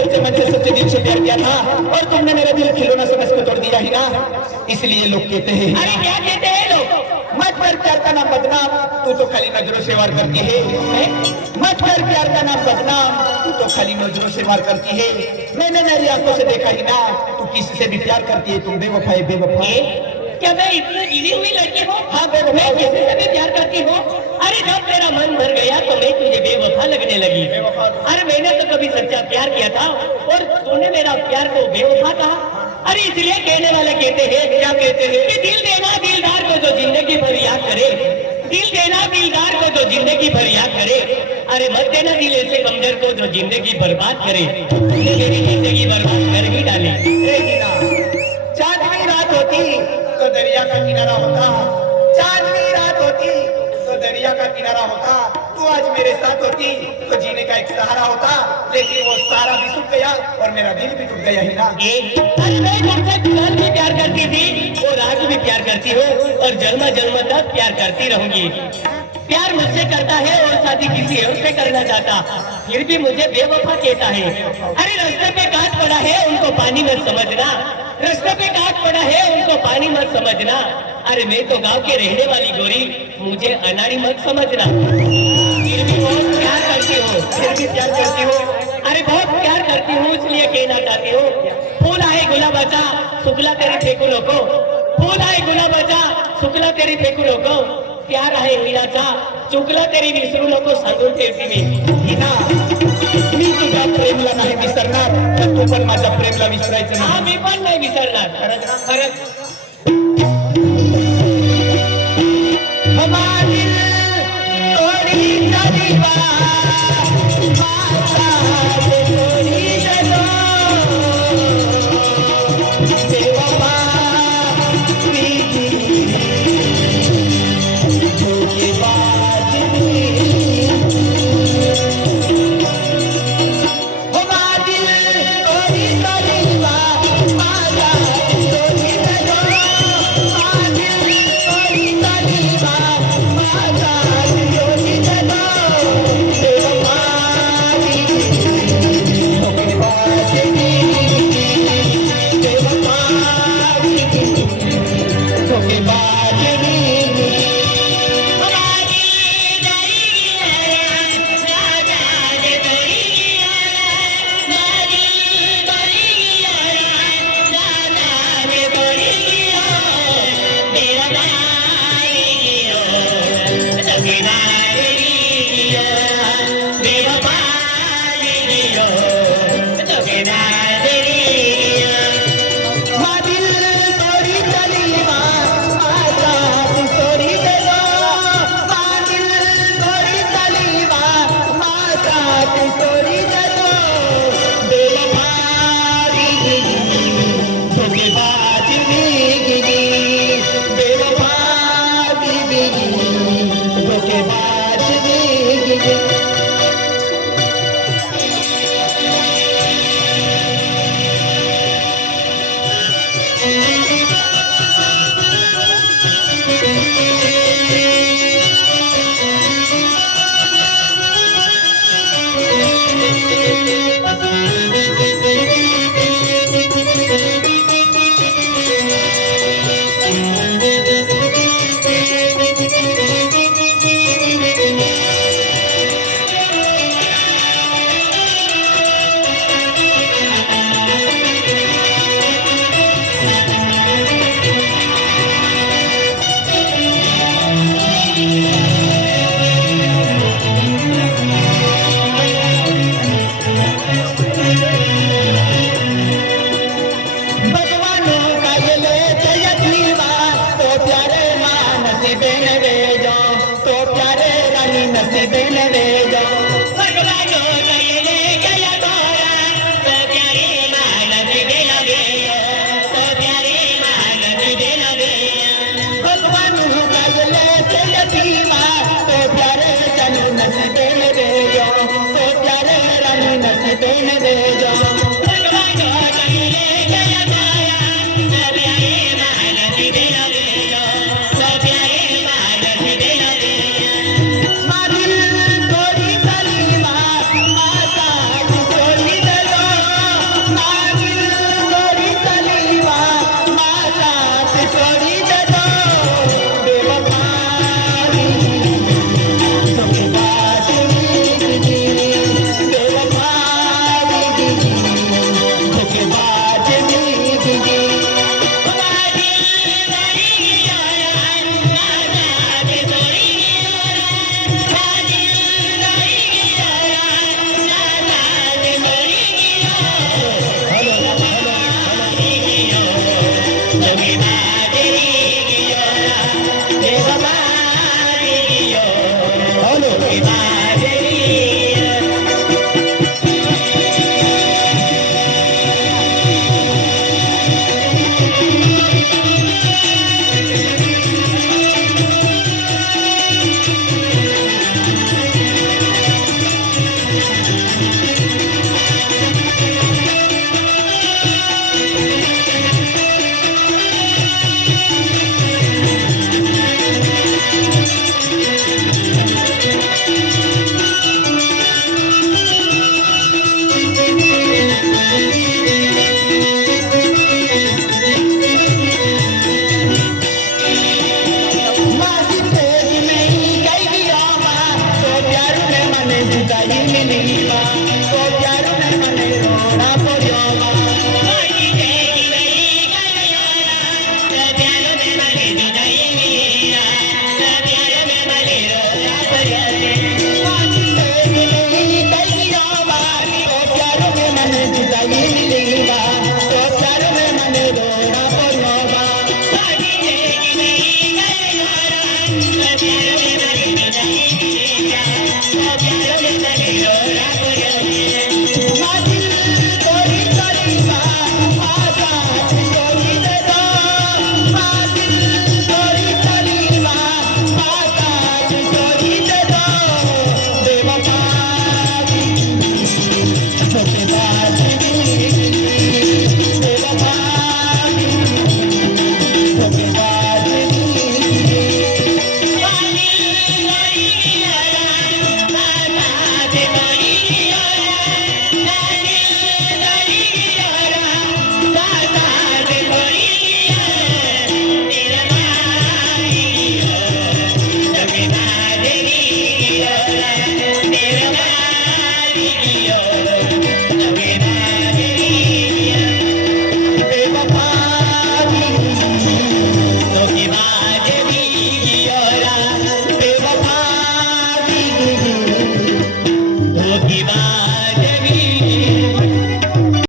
सच्चे मन से सच्चे दिल से प्यार किया था और तुमने मेरा दिल खिलौना समझ कर तोड़ दिया ही ना। इसलिए लोग कहते हैं, अरे क्या कहते हैं लोग? मत कर प्यार का नाम बदनाम, तू तो खाली नजरों से वार करती है। मत कर प्यार का नाम बदनाम, तू तो खाली नजरों से वार करती है। मैंने मेरी आंखों से देखा ही ना, तू किसी से भी प्यार करती है। तुम बेवफा है, बेवफा। क्या मैं इतनी गिरी हुई लड़की हूँ? हाँ बेवफा। मैं किसी से भी प्यार करती हूँ? अरे जब तेरा मन भर गया तो मैं तुझे बेवफा लगने लगी। अरे मैंने तो कभी सच्चा प्यार किया था और तूने मेरा प्यार को बेवफा कहा। अरे इसलिए कहने वाले कहते हैं, क्या कहते हैं, कि दिल देना दिलदार को जो जिंदगी भर याद करे, दिल देना दिलदार को जो जिंदगी भर याद करे, अरे मत देना दिल ऐसे कमजोर को जो जिंदगी बर्बाद करे। मेरी जिंदगी बर्बाद कर ही डाली। चांदनी रात होती तो दरिया का किनारा होता, चांदनी रात होती तो दरिया का किनारा होता। तू आज मेरे साथ होती तो जीने का एक सहारा होता, लेकिन वो सहारा भी सूख गया और मेरा दिल भी टूट गया ही ना। अरे मैं तुमसे कल भी प्यार करती थी और आज भी प्यार करती हूँ और जन्म जन्म तक प्यार करती रहूंगी। प्यार मुझसे करता है और शादी किसी और से करना चाहता, फिर भी मुझे बेवफा कहता है। अरे रास्ते पे काट पड़ा है उनको पानी मत समझना, रास्ते पे काट पड़ा है उनको पानी मत समझना। अरे मैं तो गांव के रहने वाली गोरी, मुझे अनाड़ी मत समझना। फिर भी बहुत प्यार करती हूँ, फिर भी प्यार करती हूँ। अरे बहुत प्यार करती हूँ इसलिए कहना चाहती हूँ, फूल आए गुलाबाचा शुक्ला तेरी फेकुलो को, फूल आए गुलाबाचा शुक्ला तेरी फेकुलो को, प्यार आहे हिराचा चुकला तरी विसरू नको सांगून ठेवते मी. मी तुझ्या प्रेमला नाही विसरणार, तर तू पण माझ्या प्रेमला विसरायचं नाही. हा मी पण नाही विसरणार. खरंच हमारी थोड़ी दीवा धोखेबाज भी